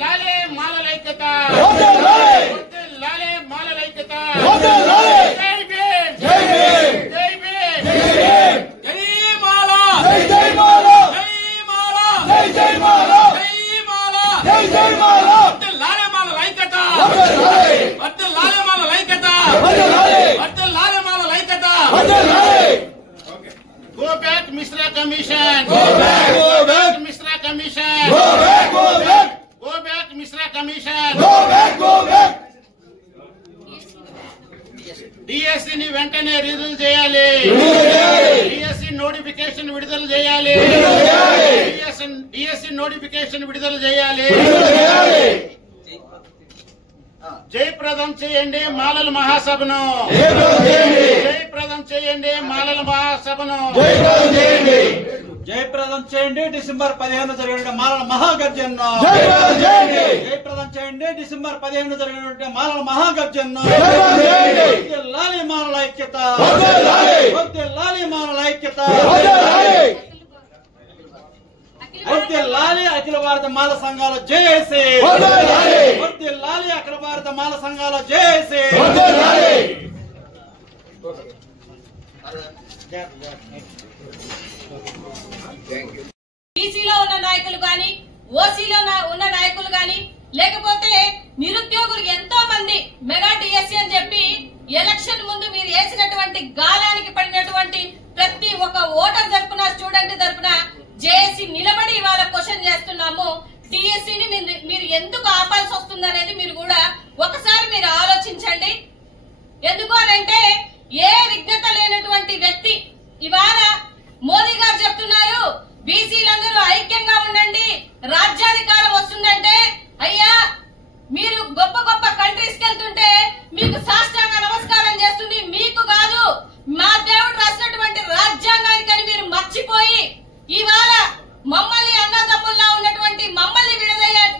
లాలే మాలలైక్యత లాలే మాలలైక్యత జై భీమ్ జై భీమ్ జై భీమ్ జై మాల జై మాల జై మాల జై మాల జై మాల జై మాల లాలే మాలలైక్యత లాలే మాలలైక్యత లాలే మాలలైక్యత Go back, Mishra Commission. Go back, Mishra Commission. Go back, Mishra Commission. Go back. DSC ni వెంటనే రిలీజ్ చేయాలి. DSC నోటిఫికేషన్ విడుదల చేయాలి. DSC నోటిఫికేషన్ విడుదల చేయాలి. జయప్రదం చేయండి మాలల మహాసభను. జయప్రదం చేయండి మాలల మహాసభను. జయప్రదం చేయండి డిసెంబర్ 15 జరిగిన మాలల మహాగర్జన. జయప్రదం చేయండి డిసెంబర్ 15 జరిగిన మాలల మహాగర్జన. లాలి మాలల ఐక్యత, లాలి మాలల ఐక్యత, లాలి అఖిల భారత మాల సంఘాల జేఏసీ. లాలి అఖిల భారత మాల సంఘాల జేఏసీ. బీసీలో ఉన్న నాయకులు గాని, ఓసీలో ఉన్న నాయకులు గాని, లేకపోతే నిరుద్యోగులు ఎంతో మంది మెగా డిఎస్సీ అని చెప్పి ఎలక్షన్ ముందు మీరు వేసినటువంటి గాలానికి పడినటువంటి ప్రతి ఒక్క ఓటర్ తరపున, స్టూడెంట్ తరపున జేఏసీ నిలబడి ఇవాళ క్వశ్చన్ చేస్తున్నాము. డిఎస్సీని మీరు ఎందుకు ఆపాల్సి వస్తుంది అనేది మీరు కూడా ఒకసారి మీరు ఆలోచించండి. ఎందుకు అనంటే ఏ విజ్ఞత లేనటువంటి వ్యక్తి ఇవాళ మోదీ గారు చెప్తున్నారు బీసీలందరూ ఐక్యంగా ఉండండి, రాజ్యాధికారం వస్తుందంటే, అయ్యా మీరు గొప్ప గొప్ప కంట్రీస్ కి వెళ్తుంటే మీకు సాష్టాంగ నమస్కారం చేస్తుంది మీకు కాదు, మా దేవుడు రాసినటువంటి రాజ్యాంగానికని మీరు మర్చిపోయి ఇవాళ మమ్మల్ని అన్నదమ్ముల్లా ఉన్నటువంటి మమ్మల్ని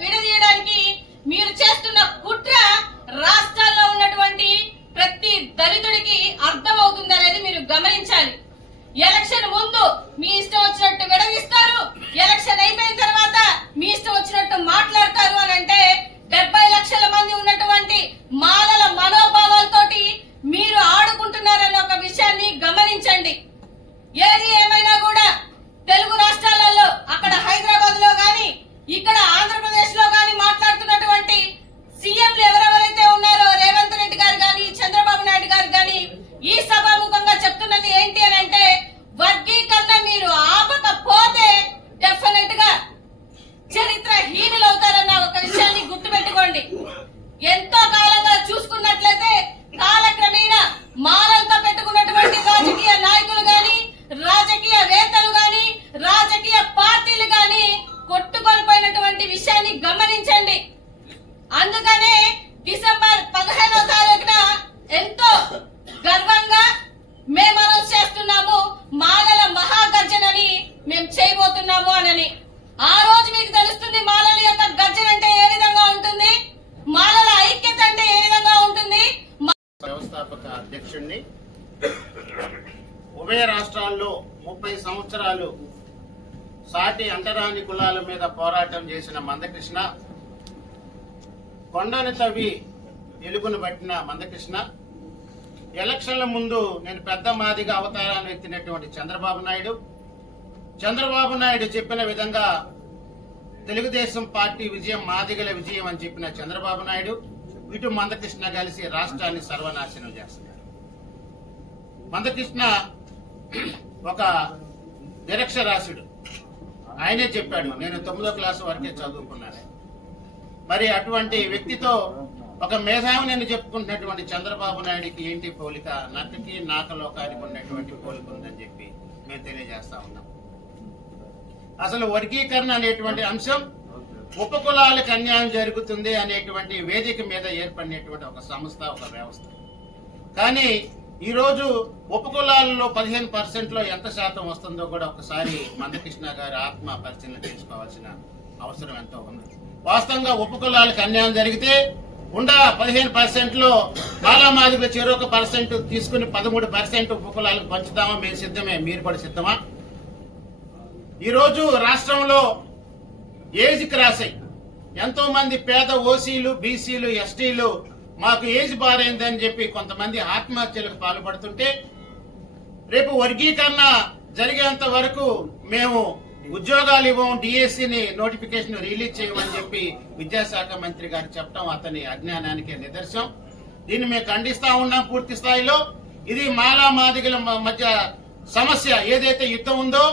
విడదీయడానికి మీరు చేస్తున్న కుట్ర రాష్ట్రాల్లో ఉన్నటువంటి ప్రతి దళితుడికి అర్థమవుతుంది అనేది మీరు గమనించాలి. ఎలక్షన్ ముందు మీ ఇష్టం వచ్చినట్టు విడదీస్తారు, ఎలక్షన్ అయిపోయిన తర్వాత మీ ఇష్టం వచ్చినట్టు మాట్లాడతారు అని అంటే 70 లక్షల మంది ఉన్నటువంటి మాలల మనోభావాలతోటి మీరు ఆడుకుంటున్నారన్న ఒక విషయాన్ని గమనించండి. ఏది ఏమైనా కూడా తెలుగు రాష్ట్రాలలో, అక్కడ హైదరాబాద్ లో గాని, ఇక్కడ ఆంధ్రప్రదేశ్ లో గాని మాట్లాడుతున్నటువంటి సీఎంలు ఎవరెవరైతే ఉన్నారో రేవంత్ రెడ్డి గారు గాని, చంద్రబాబు నాయుడు గారు గాని ఈ సభాముఖంగా చెప్తున్నది ఏంటి అని అంటే, వర్గీకరణ మీరు ఆపకపోతే డెఫినెట్ గా చరిత్రహీనులు అవుతారన్న ఒక విషయాన్ని గుర్తుపెట్టుకోండి. ఎంతో కాలంగా చూసుకున్నట్లయితే కాలక్రమేణా మాలలతో పెట్టుకున్నటువంటి రాజకీయ నాయకులు గాని, రాజకీయ వేత్తలు గాని, రాజకీయ పార్టీలు గాని కొట్టుకొనిపోయినటువంటి విషయాన్ని గమనించండి. అందుకనే డిసెంబర్ 15వ తారీఖున ఎంతో గర్వంగా మేము అనౌన్స్ చేస్తున్నాము మాలల మహాగర్జనని మేము చేయబోతున్నాము అని. ఆ రోజు మీకు తెలుస్తుంది మాలల యొక్క గర్జన అంటే ఏ విధంగా ఉంటుంది, మాలల ఐక్యత అంటే ఏ విధంగా ఉంటుంది. వ్యవస్థాపక అధ్యక్షుడిని, ఉభయ రాష్ట్రాల్లో 30 సంవత్సరాలు సాటి అంటరాని కులాల మీద పోరాటం చేసిన మందకృష్ణ, కొండను తవ్వి ఎలుగును పట్టిన మందకృష్ణ, ఎలక్షన్ల ముందు నేను పెద్ద మాదిగా అవతారాన్ని ఎత్తినటువంటి చంద్రబాబు నాయుడు చెప్పిన విధంగా తెలుగుదేశం పార్టీ విజయం మాదిగల విజయం అని చెప్పిన చంద్రబాబు నాయుడు, ఇటు మందకృష్ణ కలిసి రాష్ట్రాన్ని సర్వనాశనం చేస్తున్నారు. మందకృష్ణ ఒక నిరక్షరాస్యుడు, ఆయనే చెప్పాడు నేను 9వ క్లాసు వరకే చదువుకున్నాను. మరి అటువంటి వ్యక్తితో ఒక మేధావి నేను చెప్పుకుంటున్నటువంటి చంద్రబాబు నాయుడికి ఏంటి పోలిక, నక్కకి నాకలోకానికి ఉన్నటువంటి పోలిక ఉందని చెప్పి మేము తెలియజేస్తా ఉన్నాం. అసలు వర్గీకరణ అనేటువంటి అంశం ఉపకులాలకు అన్యాయం జరుగుతుంది అనేటువంటి వేదిక మీద ఏర్పడినటువంటి ఒక సంస్థ, ఒక వ్యవస్థ. కానీ ఈ రోజు ఉపకులాలలో 15% ఎంత శాతం వస్తుందో కూడా ఒకసారి మందకృష్ణ గారి ఆత్మ పరిశీలన చేసుకోవాల్సిన అవసరం ఎంతో ఉంది. వాస్తవంగా ఉపకులాలకు అన్యాయం జరిగితే 15% లో మాలామాదిగా చెరొక % తీసుకుని 13% ఉపకులాలకు పంచుతామా? మేము సిద్ధమే, మీరు కూడా సిద్ధమా? ఈ రోజు రాష్ట్రంలో ఏజ్ క్రాస్ అయ్యి ఎంతో మంది పేద ఓసీలు, బీసీలు, ఎస్టీలు మాకు ఏజ్ బారైందని చెప్పి కొంతమంది ఆత్మహత్యలకు పాల్పడుతుంటే రేపు వర్గీకరణ జరిగేంత వరకు మేము ఉద్యోగాలు ఇవ్వం, డిఎస్సిని నోటిఫికేషన్ రిలీజ్ చేయమని చెప్పి విద్యాశాఖ మంత్రి గారు చెప్పడం అతని అజ్ఞానానికి నిదర్శనం. దీన్ని మేము ఖండిస్తా ఉన్నాం పూర్తి స్థాయిలో. ఇది మాలా మాదిగల మధ్య సమస్య ఏదైతే యుద్ధం ఉందో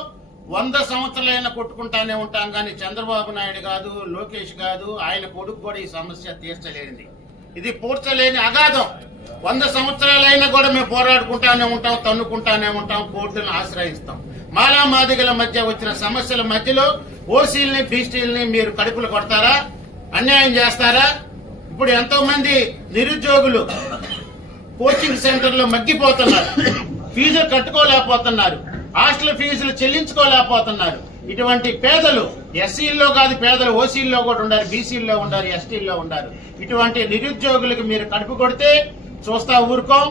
100 సంవత్సరాలైనా కొట్టుకుంటానే ఉంటాం కానీ చంద్రబాబు నాయుడు కాదు, లోకేష్ కాదు, ఆయన కొడుకు కూడా ఈ సమస్య తీర్చలేనిది. ఇది పూడ్చలేని అగాధం. 100 సంవత్సరాలైనా కూడా మేము పోరాడుకుంటానే ఉంటాం, తన్నుకుంటానే ఉంటాం, కోర్టులను ఆశ్రయిస్తాం. మాలా మాదిగల మధ్య వచ్చిన సమస్యల మధ్యలో ఓసీల్ని, బీసీల్ని మీరు కడుపులు కొడతారా? అన్యాయం చేస్తారా? ఇప్పుడు ఎంతో మంది నిరుద్యోగులు కోచింగ్ సెంటర్లో మగ్గిపోతున్నారు, ఫీజులు కట్టుకోలేకపోతున్నారు, హాస్టల్ ఫీజులు చెల్లించుకోలేకపోతున్నారు. ఇటువంటి పేదలు ఎస్సీల్లో కాదు, పేదలు ఓసీల్లో కూడా ఉండారు, బీసీల్లో ఉండారు, ఎస్టీల్లో ఉండారు. ఇటువంటి నిరుద్యోగులకు మీరు కడుపు కొడితే చూస్తా ఊరుకోం.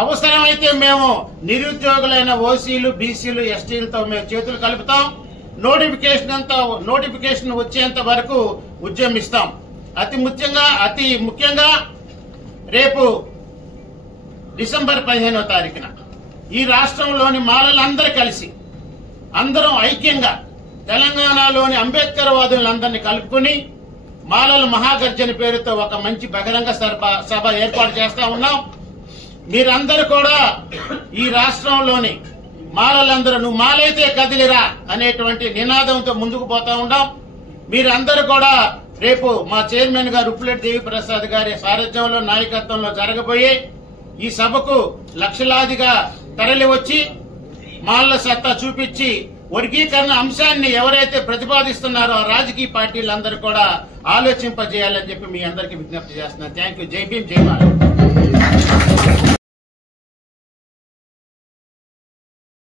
అవసరమైతే మేము నిరుద్యోగులైన ఓసీలు, బీసీలు, ఎస్టీలతో మేము చేతులు కలుపుతాం. నోటిఫికేషన్ వచ్చేంత వరకు ఉద్యమిస్తాం. అతి ముఖ్యంగా రేపు డిసెంబర్ 15వ తారీఖున ఈ రాష్ట్రంలోని మాలలందరూ కలిసి అందరం ఐక్యంగా తెలంగాణలోని అంబేద్కర్ వాదులందరినీ కలుపుకుని మాలల మహాగర్జన పేరుతో ఒక మంచి బహిరంగ సభ ఏర్పాటు చేస్తా ఉన్నాం. మీరందరూ కూడా ఈ రాష్ట్రంలోని మాలలందరూ నువ్వు మాలైతే కదిలిరా అనేటువంటి నినాదంతో ముందుకు పోతా ఉన్నాం. మీరందరూ కూడా రేపు మా చైర్మన్ గారు ఉప్పులెట్టి దేవిప్రసాద్ గారి సారథ్యంలో, నాయకత్వంలో జరగబోయే ఈ సభకు లక్షలాదిగా తరలి వచ్చి మాలల సత్తా చూపించి వర్గీకరణ అంశాన్ని ఎవరైతే ప్రతిపాదిస్తున్నారో ఆ రాజకీయ పార్టీలందరూ కూడా ఆలోచింపజేయాలని చెప్పి మీ అందరికీ విజ్ఞప్తి చేస్తున్నాను. Thank you. జై భీమ్, జై మాల.